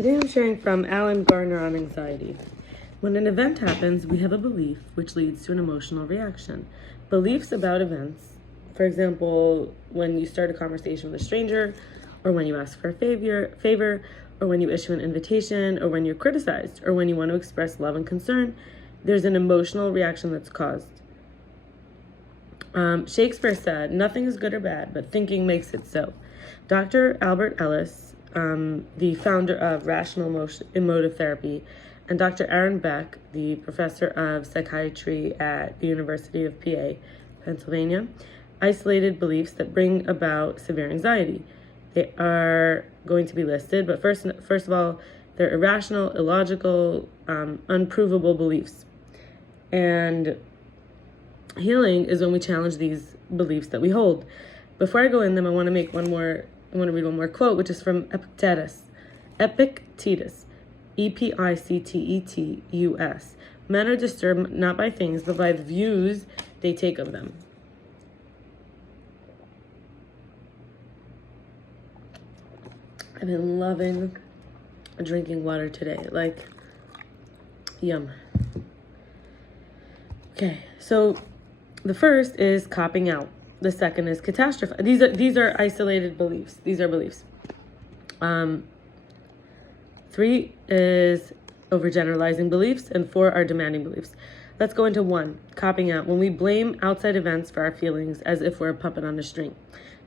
Today I'm sharing from Aron, Garner on anxiety. When an event happens, we have a belief which leads to an emotional reaction. Beliefs about events, for example, when you start a conversation with a stranger, or when you ask for a favor, or when you issue an invitation, or when you're criticized, or when you want to express love and concern, there's an emotional reaction that's caused. Shakespeare said, "Nothing is good or bad, but thinking makes it so." Dr. Albert Ellis, the founder of rational emotive therapy, and Dr. Aron Beck, the professor of psychiatry at the University of PA, Pennsylvania, isolated beliefs that bring about severe anxiety. They are going to be listed, but first of all, they're irrational, illogical, unprovable beliefs. And healing is when we challenge these beliefs that we hold. Before I go in them, I want to read one more quote, which is from Epictetus. Epictetus, Epictetus. Men are disturbed not by things, but by the views they take of them. I've been loving drinking water today. Like, yum. Okay, so the first is copping out. The second is catastrophe. These are isolated beliefs. These are beliefs. 3 is overgeneralizing beliefs, and 4 are demanding beliefs. Let's go into 1, copping out. When we blame outside events for our feelings as if we're a puppet on a string.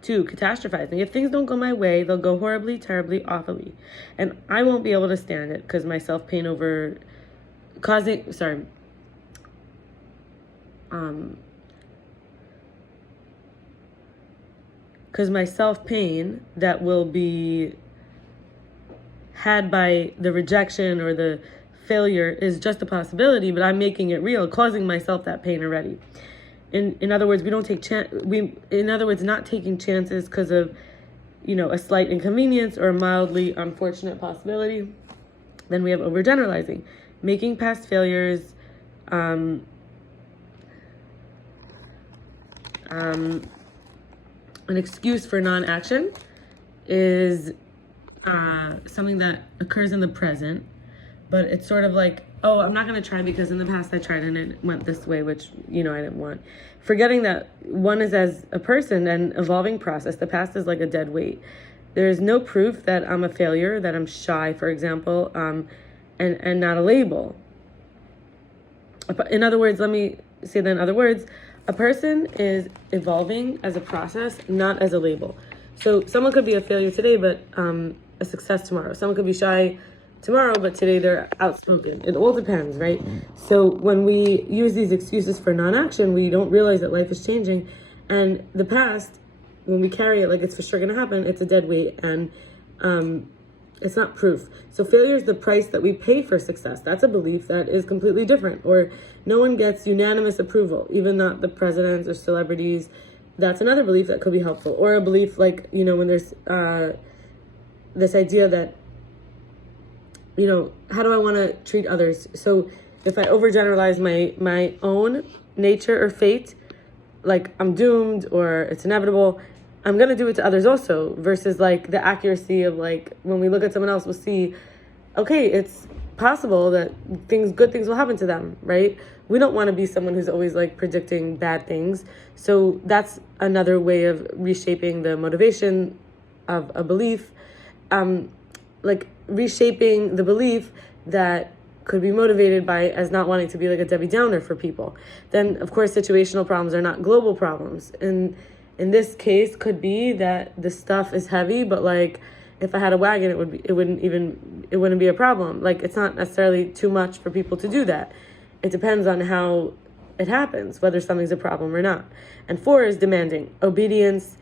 2, catastrophizing. If things don't go my way, they'll go horribly, terribly, awfully. And I won't be able to stand it because my self-pain over causing, sorry, because my self-pain that will be had by the rejection or the failure is just a possibility, but I'm making it real, causing myself that pain already. In other words, we don't take not taking chances because of, a slight inconvenience or a mildly unfortunate possibility. Then we have overgeneralizing, making past failures, an excuse for non-action is something that occurs in the present, but it's sort of like, oh, I'm not going to try because in the past I tried and it went this way, which, I didn't want. Forgetting that one is as a person an evolving process. The past is like a dead weight. There is no proof that I'm a failure, that I'm shy, for example, and not a label. In other words, let me say that in other words, a person is evolving as a process, not as a label. So someone could be a failure today, but a success tomorrow. Someone could be shy tomorrow, but today they're outspoken. It all depends, right? So when we use these excuses for non-action, we don't realize that life is changing. And the past, when we carry it like it's for sure going to happen, it's a dead weight, and it's not proof. So failure is the price that we pay for success. That's a belief that is completely different. Or no one gets unanimous approval, even not the presidents or celebrities. That's another belief that could be helpful. Or a belief like, when there's this idea that, how do I want to treat others? So if I overgeneralize my own nature or fate, like I'm doomed or it's inevitable, I'm going to do it to others also, versus like the accuracy of like when we look at someone else, we'll see, okay, it's possible that good things will happen to them, right? We don't want to be someone who's always like predicting bad things. So that's another way of reshaping the motivation of a belief, like reshaping the belief that could be motivated by as not wanting to be like a Debbie Downer for people. Then of course situational problems are not global problems. And in this case could be that the stuff is heavy, but like if I had a wagon, it wouldn't be a problem. Like it's not necessarily too much for people to do that. It depends on how it happens, whether something's a problem or not. And 4 is demanding obedience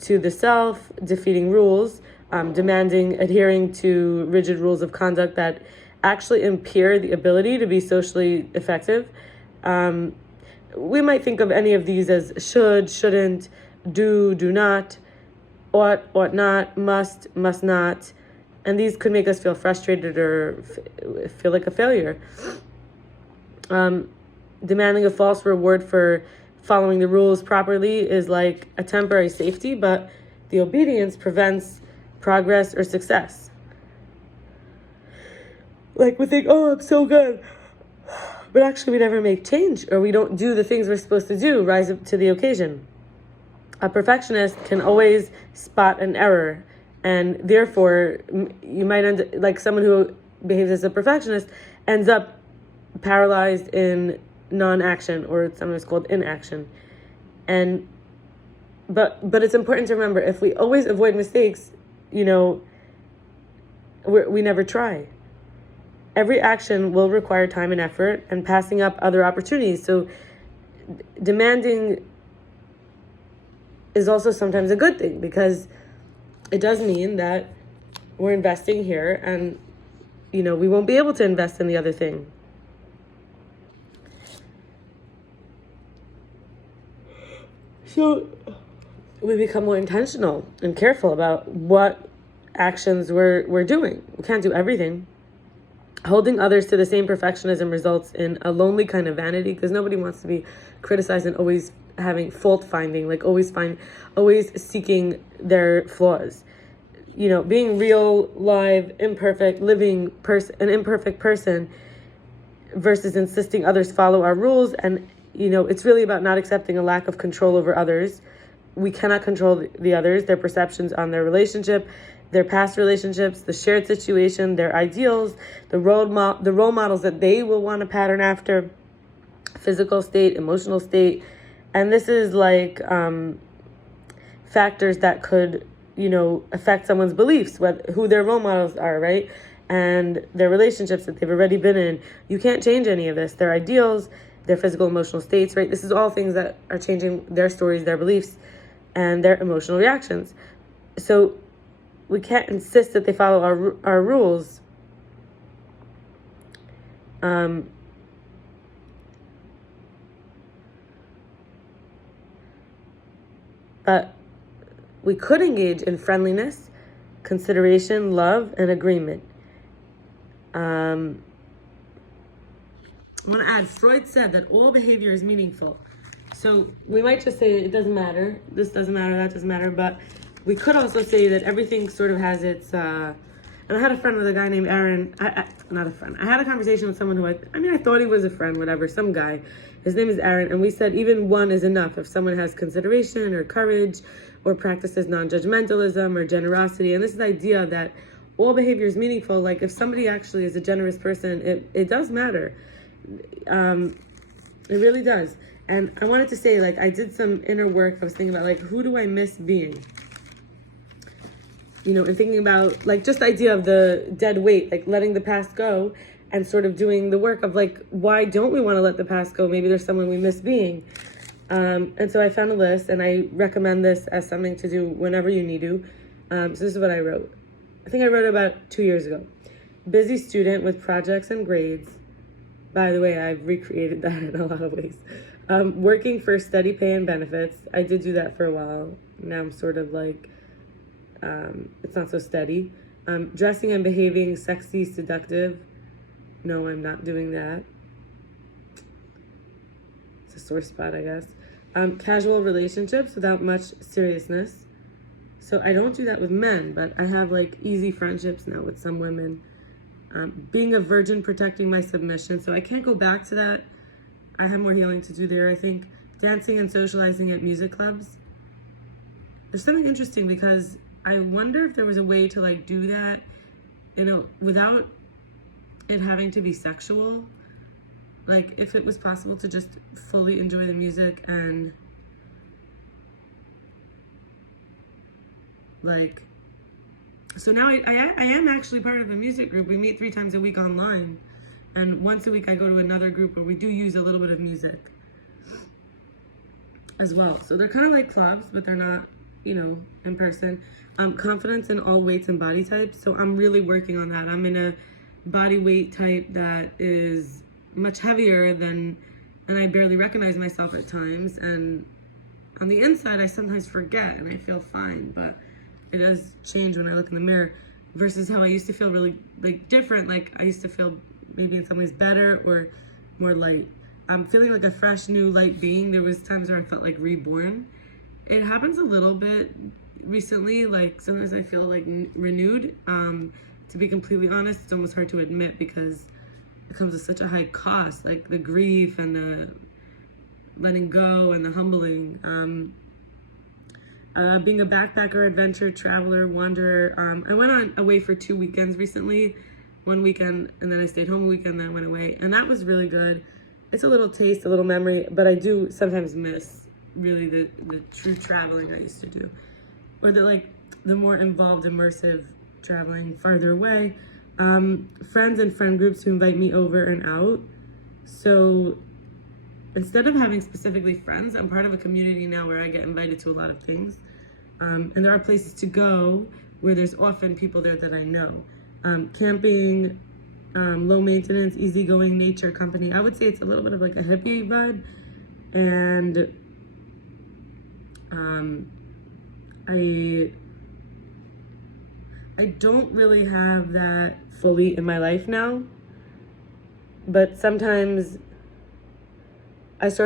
to the self, defeating rules, adhering to rigid rules of conduct that actually impair the ability to be socially effective. We might think of any of these as should, shouldn't, do not, ought not, must not, and these could make us feel frustrated or feel like a failure. Demanding a false reward for following the rules properly is like a temporary safety, but the obedience prevents progress or success. Like we think, oh, I'm so good. But actually we never make change, or we don't do the things we're supposed to do, rise up to the occasion. A perfectionist can always spot an error, and therefore you might end like someone who behaves as a perfectionist ends up paralyzed in non-action, or sometimes called inaction. And but it's important to remember, if we always avoid mistakes, we never try. Every action will require time and effort and passing up other opportunities. So demanding is also sometimes a good thing, because it does mean that we're investing here and, we won't be able to invest in the other thing. So we become more intentional and careful about what actions we're doing. We can't do everything. Holding others to the same perfectionism results in a lonely kind of vanity, because nobody wants to be criticized and always having fault finding, like always seeking their flaws. Being real, live, imperfect, living an imperfect person, versus insisting others follow our rules. And it's really about not accepting a lack of control over others. We cannot control the others, their perceptions on their relationship, their past relationships, the shared situation, their ideals, the role models that they will want to pattern after, physical state, emotional state. And this is like factors that could, affect someone's beliefs, who their role models are, right? And their relationships that they've already been in. You can't change any of this. Their ideals, their physical, emotional states, right? This is all things that are changing their stories, their beliefs, and their emotional reactions. So we can't insist that they follow our rules. But we could engage in friendliness, consideration, love, and agreement. I want to add, Freud said that all behavior is meaningful. So we might just say it doesn't matter, this doesn't matter, that doesn't matter, but we could also say that everything sort of has its, and I had a friend with a guy named Aron, not a friend, I had a conversation with someone who I thought he was a friend, whatever, some guy, his name is Aron, and we said even one is enough if someone has consideration or courage or practices non-judgmentalism or generosity. And this is the idea that all behavior is meaningful. Like if somebody actually is a generous person, it does matter. It really does. And I wanted to say, like, I did some inner work. I was thinking about, like, who do I miss being? And thinking about, like, just the idea of the dead weight, like letting the past go and sort of doing the work of, like, why don't we want to let the past go? Maybe there's someone we miss being. And so I found a list, and I recommend this as something to do whenever you need to. So this is what I wrote. I think I wrote it about 2 years ago. Busy student with projects and grades. By the way, I've recreated that in a lot of ways. Working for steady pay and benefits. I did do that for a while. Now I'm sort of like, it's not so steady. Dressing and behaving sexy, seductive. No, I'm not doing that. It's a sore spot, I guess. Casual relationships without much seriousness. So I don't do that with men, but I have like easy friendships now with some women. Being a virgin, protecting my submission. So I can't go back to that. I have more healing to do there, I think. Dancing and socializing at music clubs. There's something interesting because I wonder if there was a way to like do that, without it having to be sexual. Like if it was possible to just fully enjoy the music and like, so now I am actually part of a music group. We meet 3 times a week online. And once a week I go to another group where we do use a little bit of music as well. So they're kind of like clubs, but they're not, in person. Confidence in all weights and body types. So I'm really working on that. I'm in a body weight type that is much heavier and I barely recognize myself at times. And on the inside, I sometimes forget and I feel fine, but it does change when I look in the mirror versus how I used to feel really like different. Like I used to feel maybe in some ways better or more light. I'm feeling like a fresh new light being. There was times where I felt like reborn. It happens a little bit recently. Like sometimes I feel like renewed. to be completely honest, it's almost hard to admit because it comes with such a high cost, like the grief and the letting go and the humbling. Being a backpacker, adventure, traveler, wanderer. I went away for 2 weekends recently. One weekend, and then I stayed home a weekend, then I went away. And that was really good. It's a little taste, a little memory, but I do sometimes miss really the true traveling I used to do. Or the more involved, immersive traveling farther away. Friends and friend groups who invite me over and out. So instead of having specifically friends, I'm part of a community now where I get invited to a lot of things. And there are places to go where there's often people there that I know. Camping, low maintenance, easygoing nature company. I would say it's a little bit of like a hippie vibe. And I don't really have that fully in my life now. But sometimes I start